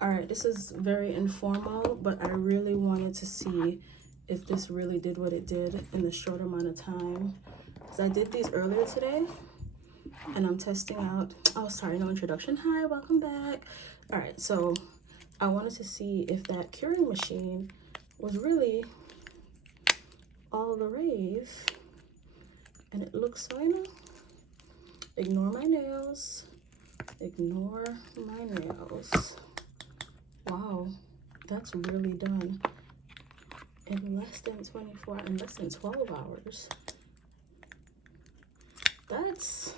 All right, this is very informal, but I really wanted to see if this really did what it did in the short amount of time. Because I did these earlier today, and I'm testing out. Oh, sorry, no introduction. Hi, welcome back. All right, so I wanted to see if that curing machine was really all the rave. And it looks so, you know, ignore my nails. Ignore my nails. Wow, that's really done in less than 24, in less than 12 hours. That's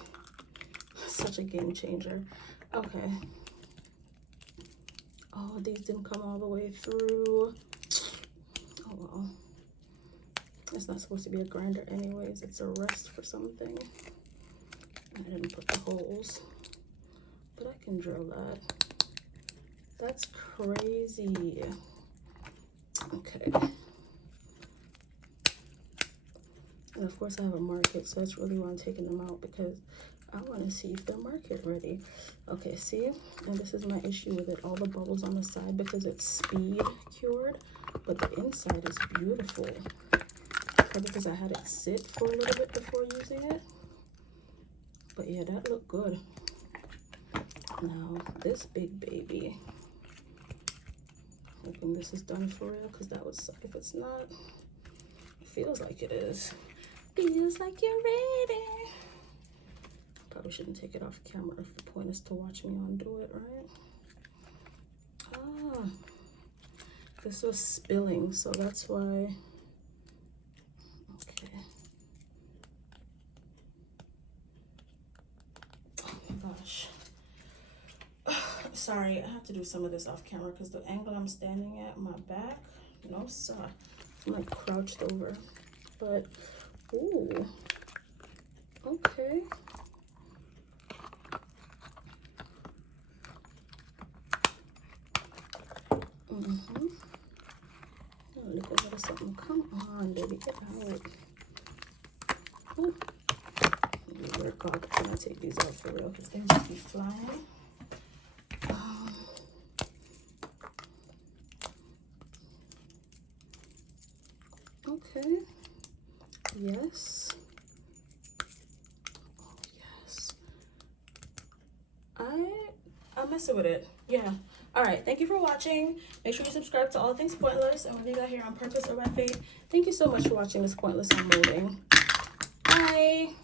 such a game changer. Okay. Oh, these didn't come all the way through. Oh well. It's not supposed to be a grinder anyways. It's a rest for something. I didn't put the holes, but I can drill that. That's crazy. Okay. And of course I have a market, so that's really why I'm taking them out, because I want to see if they're market ready. Okay, see? And this is my issue with it. All the bubbles on the side because it's speed cured, but the inside is beautiful. Probably because I had it sit for a little bit before using it. But yeah, that looked good. Now, this big baby. Hoping this is done for real, because that would suck if it's not. It feels like it is. Feels like you're ready. Probably shouldn't take it off camera if the point is to watch me undo it, right? Ah, this was spilling, so that's why. Okay. Oh my gosh. Sorry, I have to do some of this off camera because the angle I'm standing at, my back, no sir. I'm like crouched over, but ooh, okay. Oh, look at that something. Come on, baby, get out. Ooh. Work out. I'm gonna take these out for real because they just be flying. Okay. Yes. Oh, yes. I'm messing with it. Yeah. All right. Thank you for watching. Make sure you subscribe to All Things Pointless and whether you got here on purpose or by fate. Thank you so much for watching this pointless unmolding. Bye.